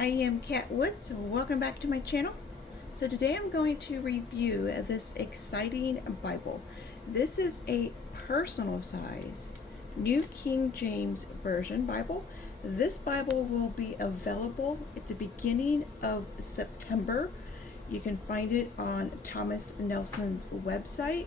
I am Kat Woods. Welcome back to my channel. So today I'm going to review this exciting Bible. This is a personal size New King James Version Bible. This Bible will be available at the beginning of September. You can find it on Thomas Nelson's website.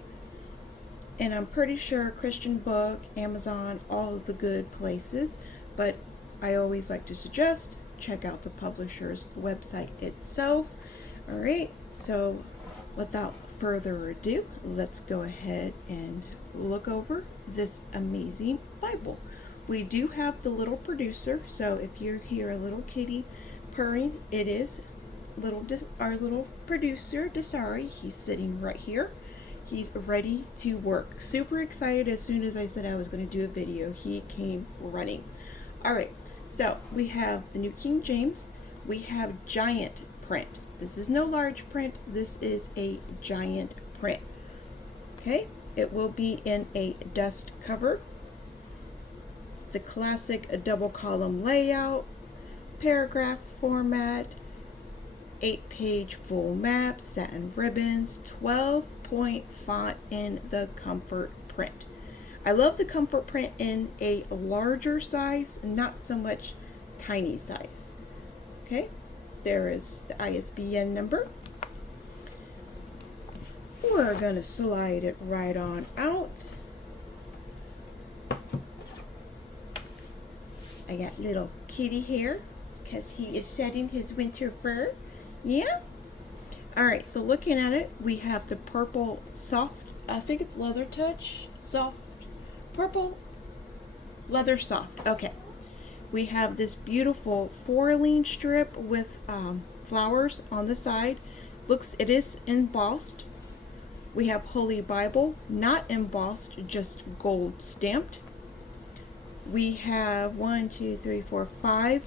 And I'm pretty sure Christian Book, Amazon, all of the good places. But I always like to suggest check out the publisher's website itself. All right, so without further ado, let's go ahead and look over this amazing Bible. We do have the little producer, so if you hear a little kitty purring, it is our little producer, Desari. He's sitting right here. He's ready to work. Super excited. As soon as I said I was going to do a video, he came running. All right, so we have the New King James. We have giant print. This is no large print. This is a giant print. Okay, it will be in a dust cover. The classic double column layout, paragraph format, 8-page full map, satin ribbons, 12-point font in the comfort print. I love the comfort print in a larger size, not so much tiny size. Okay, there is the ISBN number. We're going to slide it right on out. I got little kitty hair because he is shedding his winter fur. Yeah? Alright, so looking at it, we have the purple soft, I think it's leather touch, soft, purple leather soft. Okay. We have this beautiful 4-lean strip with flowers on the side. It is embossed. We have Holy Bible, not embossed, just gold stamped. We have 1, 2, 3, 4, 5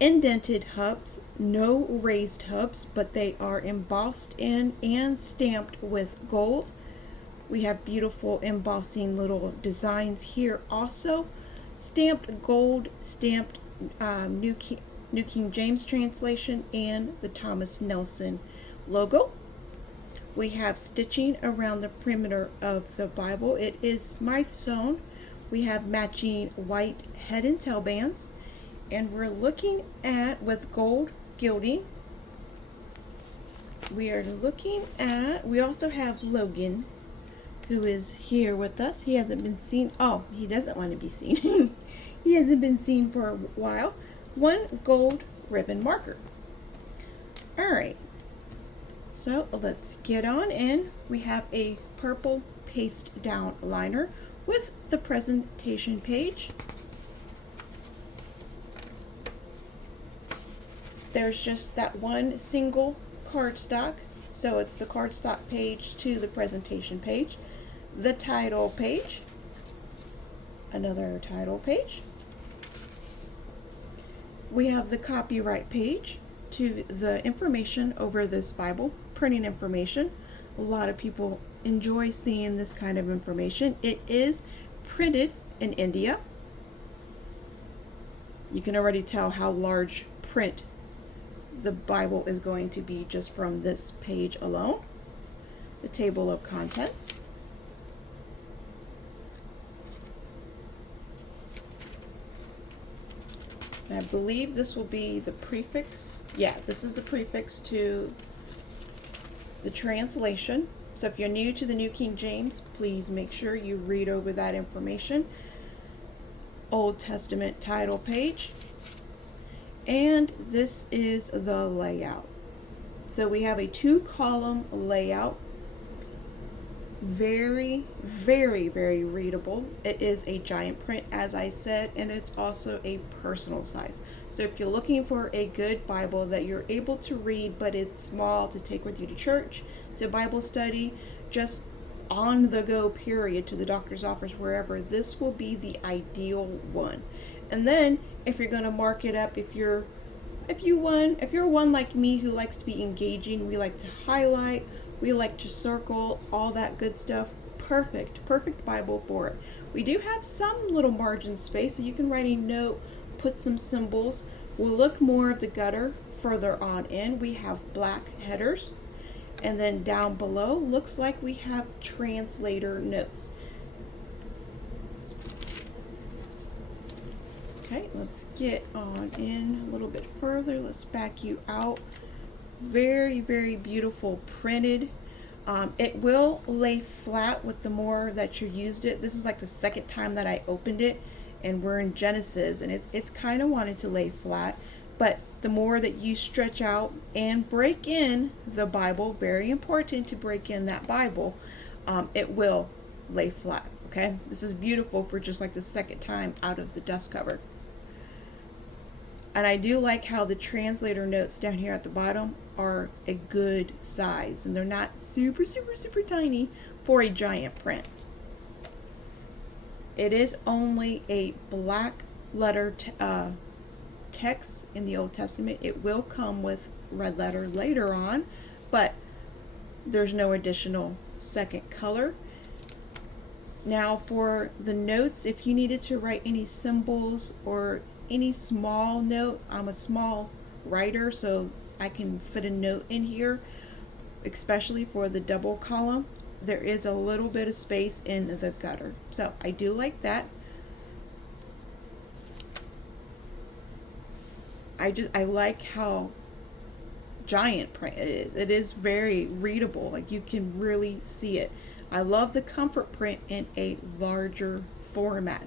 indented hubs, no raised hubs, but they are embossed in and stamped with gold. We have beautiful embossing little designs here also. Stamped gold, stamped New King James translation, and the Thomas Nelson logo. We have stitching around the perimeter of the Bible. It is Smythe sewn. We have matching white head and tail bands. And we're looking at, with gold gilding, we also have Logan, who is here with us. He hasn't been seen. Oh, he doesn't want to be seen. He hasn't been seen for a while. 1 gold ribbon marker. All right. So let's get on in. We have a purple paste down liner with the presentation page. There's just that one single cardstock. So it's the cardstock page to the presentation page. The title page, another title page. We have the copyright page to the information over this Bible, printing information. A lot of people enjoy seeing this kind of information. It is printed in India. You can already tell how large print the Bible is going to be just from this page alone. The table of contents. And I believe this will be the prefix. Yeah, this is the prefix to the translation. So if you're new to the New King James, please make sure you read over that information. Old Testament title page. And this is the layout. So we have a 2-column layout. Very, very, very readable. It is a giant print, as I said, and it's also a personal size. So if you're looking for a good Bible that you're able to read, but it's small to take with you to church, to Bible study, just on the go period, to the doctor's office, wherever, this will be the ideal one. And then if you're going to mark it up, if you're one like me who likes to be engaging, we like to highlight, we like to circle, all that good stuff. Perfect Bible for it. We do have some little margin space, so you can write a note, put some symbols, We'll look more at the gutter further on in. We have black headers. And then down below, looks like we have translator notes. Okay, let's get on in a little bit further. Let's back you out. Very, very beautiful printed. It will lay flat with the more that you used it. This is like the second time that I opened it, and we're in Genesis, and it's kind of wanted to lay flat, but the more that you stretch out and break in the Bible, very important to break in that Bible, it will lay flat. Okay, this is beautiful for just like the second time out of the dust cover. And I do like how the translator notes down here at the bottom are a good size, and they're not super, super, super tiny for a giant print. It is only a black letter text in the Old Testament. It will come with red letter later on, but there's no additional second color. Now for the notes, if you needed to write any symbols or any small note, I'm a small writer, so I can fit a note in here, especially for the double column. There is a little bit of space in the gutter, so I do like that. I like how giant print it is. It is very readable, like you can really see it. I love the comfort print in a larger format.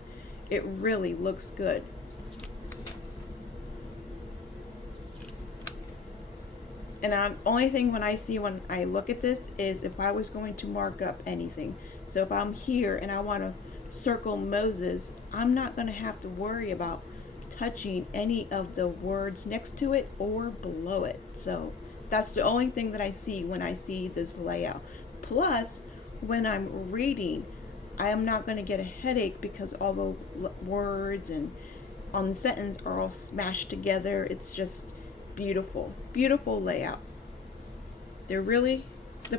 It really looks good. And only thing when I look at this is if I was going to mark up anything. So if I'm here and I want to circle Moses, I'm not going to have to worry about touching any of the words next to it or below it. So that's the only thing that I see when I see this layout. Plus, when I'm reading, I am not going to get a headache because all the words and on the sentence are all smashed together. It's just beautiful, beautiful layout. The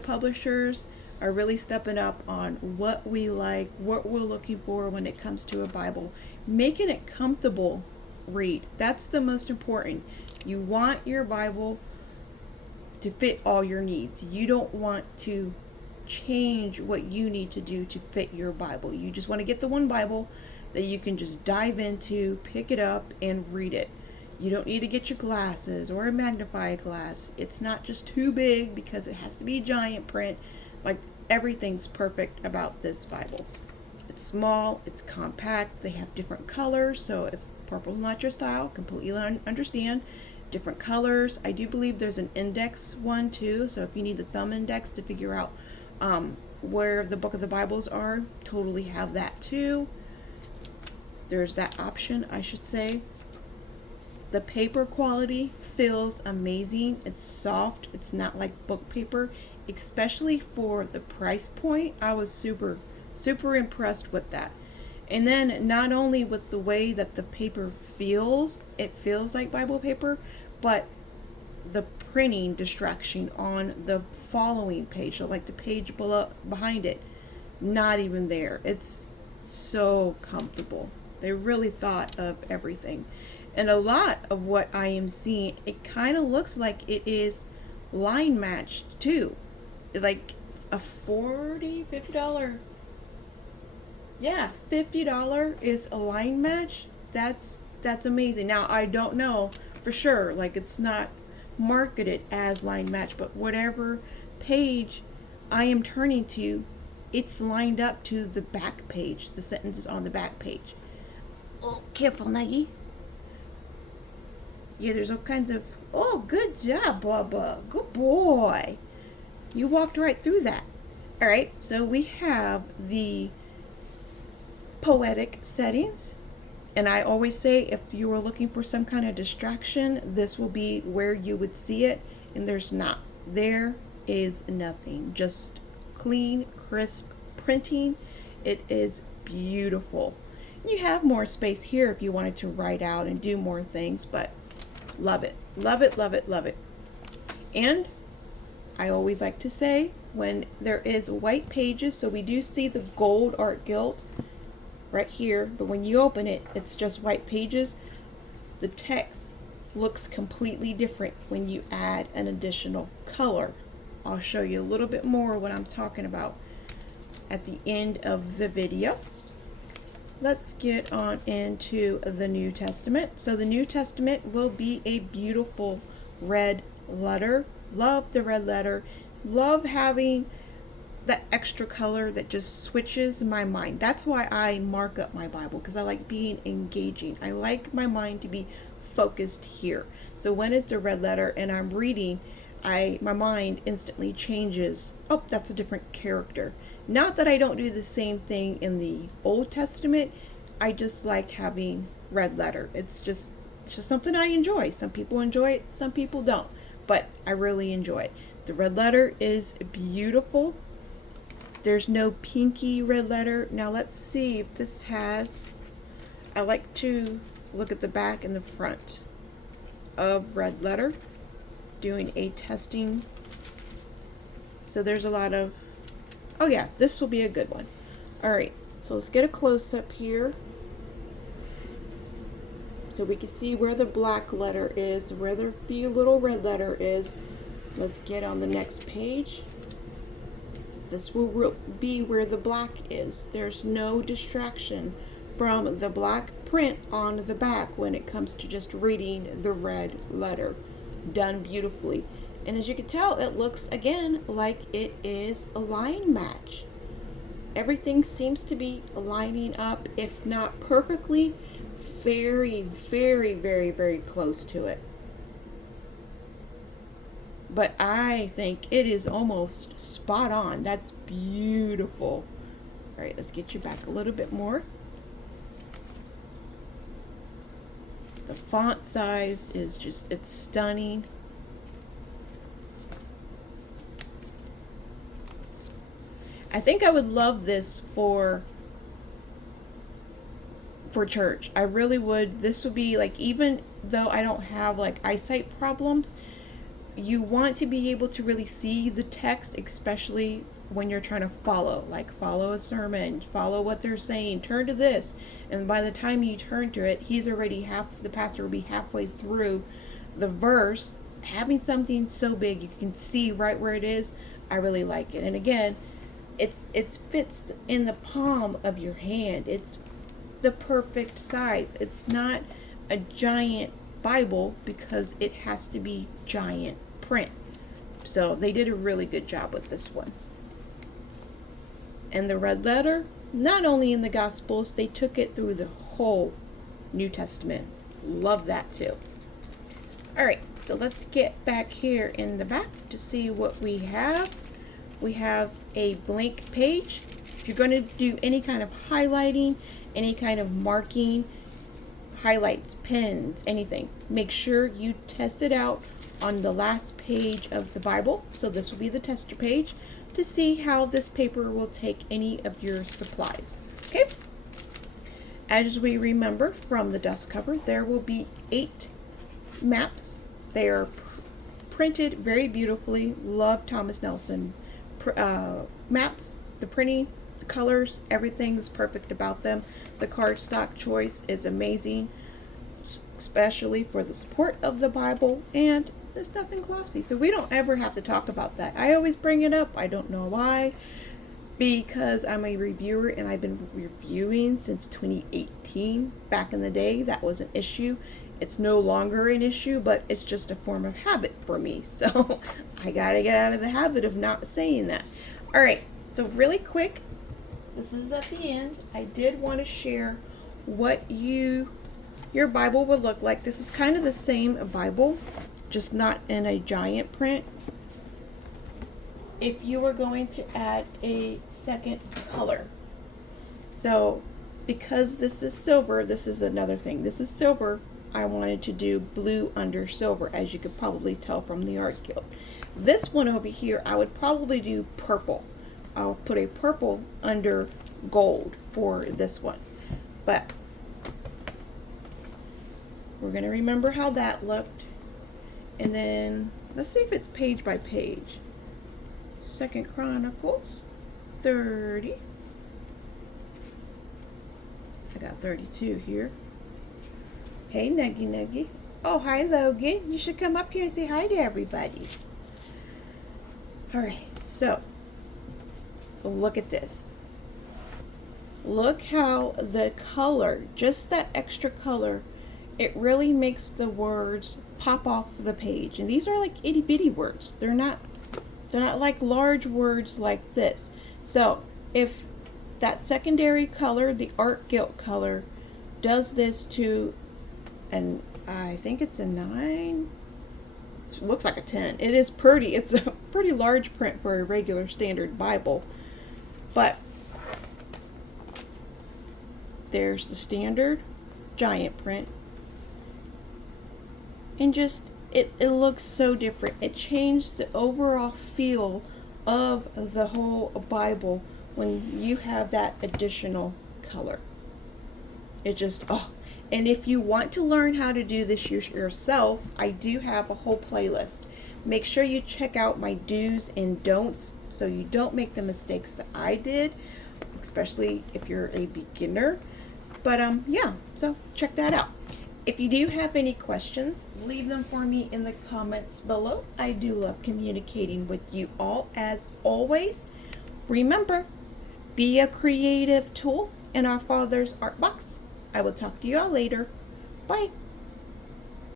publishers are really stepping up on what we like, what we're looking for when it comes to a Bible, making it comfortable read. That's the most important. You want your Bible to fit all your needs. You don't want to change what you need to do to fit your Bible. You just want to get the one Bible that you can just dive into, pick it up, and read it. You don't need to get your glasses or a magnifying glass. It's not just too big because it has to be giant print. Like, everything's perfect about this Bible. It's small, it's compact, they have different colors, so if purple's not your style, completely understand. Different colors. I do believe there's an index one too, so if you need the thumb index to figure out where the book of the Bibles are, totally have that too. There's that option, I should say. The paper quality feels amazing. It's soft. It's not like book paper, especially for the price point. I was super, super impressed with that. And then not only with the way that the paper feels, it feels like Bible paper, but the printing distraction on the following page, so like the page behind it, not even there. It's so comfortable. They really thought of everything. And a lot of what I am seeing, it kind of looks like it is line matched too. Like a $50. Yeah, $50 is a line match. That's amazing. Now, I don't know for sure, like it's not marketed as line match, but whatever page I am turning to, it's lined up to the back page. The sentence is on the back page. Oh, careful, Nuggy. Yeah, there's all kinds of, oh, good job, Bubba. Good boy. You walked right through that. All right, so we have the poetic settings. And I always say if you are looking for some kind of distraction, this will be where you would see it. And there's not. There is nothing. Just clean, crisp printing. It is beautiful. You have more space here if you wanted to write out and do more things, but love it. Love it, love it, love it. And I always like to say when there is white pages, so we do see the gold art gilt right here, but when you open it, it's just white pages. The text looks completely different when you add an additional color. I'll show you a little bit more what I'm talking about at the end of the video. Let's get on into the New Testament. So the New Testament will be a beautiful red letter. Love the red letter. Love having that extra color that just switches my mind. That's why I mark up my Bible, because I like being engaging. I like my mind to be focused here. So when it's a red letter and I'm reading, my mind instantly changes. Oh, that's a different character. Not that I don't do the same thing in the Old Testament. I just like having red letter. It's just something I enjoy. Some people enjoy it, some people don't. But I really enjoy it. The red letter is beautiful. There's no pinky red letter. Now let's see if this has, I like to look at the back and the front of red letter, doing a testing. So there's a lot of, oh yeah, this will be a good one. All right, so let's get a close-up here so we can see where the black letter is, where the little red letter is. Let's get on the next page. This will be where the black is. There's no distraction from the black print on the back when it comes to just reading the red letter. Done beautifully. And as you can tell, it looks again like it is a line match. Everything seems to be lining up, if not perfectly, very, very, very, very close to it. But I think it is almost spot on. That's beautiful. All right, let's get you back a little bit more. The font size is just, it's stunning. I think I would love this for church. I really would. This would be like, even though I don't have like eyesight problems, you want to be able to really see the text, especially when you're trying to follow a sermon, follow what they're saying, turn to this. And by the time you turn to it, the pastor will be halfway through the verse. Having something so big, you can see right where it is. I really like it. And again, it fits in the palm of your hand. It's the perfect size. It's not a giant Bible because it has to be giant print. So they did a really good job with this one. And the red letter, not only in the Gospels, they took it through the whole New Testament. Love that too. All right, so let's get back here in the back to see what we have. We have a blank page. If you're going to do any kind of highlighting, any kind of marking, highlights, pens, anything, make sure you test it out on the last page of the Bible. So this will be the tester page to see how this paper will take any of your supplies. Okay. As we remember from the dust cover, there will be 8 maps. They are printed very beautifully. Love Thomas Nelson maps. The printing, the colors, everything's perfect about them. The cardstock choice is amazing, especially for the support of the Bible, and there's nothing glossy, so we don't ever have to talk about that. I always bring it up. I don't know why, because I'm a reviewer and I've been reviewing since 2018. Back in the day, that was an issue. It's no longer an issue, but it's just a form of habit for me. So I gotta get out of the habit of not saying that. All right, so really quick, this is at the end. I did want to share what your Bible would look like. This is kind of the same Bible, just not in a giant print. If you were going to add a second color. So because this is silver, this is another thing. This is silver. I wanted to do blue under silver, as you could probably tell from the art guild. This one over here, I would probably do purple. I'll put a purple under gold for this one. But we're going to remember how that looked. And then let's see if it's page by page. 2nd Chronicles 30. I got 32 here. Hey, Neggy Neggy. Oh, hi, Logan. You should come up here and say hi to everybody. All right, so look at this. Look how the color, just that extra color, it really makes the words pop off the page. And these are like itty bitty words. They're not like large words like this. So if that secondary color, the art gilt color, does this to an, I think it's a 9. It looks like a 10. It is pretty. It's a pretty large print for a regular standard Bible. But there's the standard giant print. And just, it looks so different. It changed the overall feel of the whole Bible when you have that additional color. It just, oh. And if you want to learn how to do this yourself, I do have a whole playlist. Make sure you check out my do's and don'ts so you don't make the mistakes that I did, especially if you're a beginner. But yeah, so check that out. If you do have any questions, leave them for me in the comments below. I do love communicating with you all as always. Remember, be a creative tool in our Father's art box. I will talk to you all later. Bye.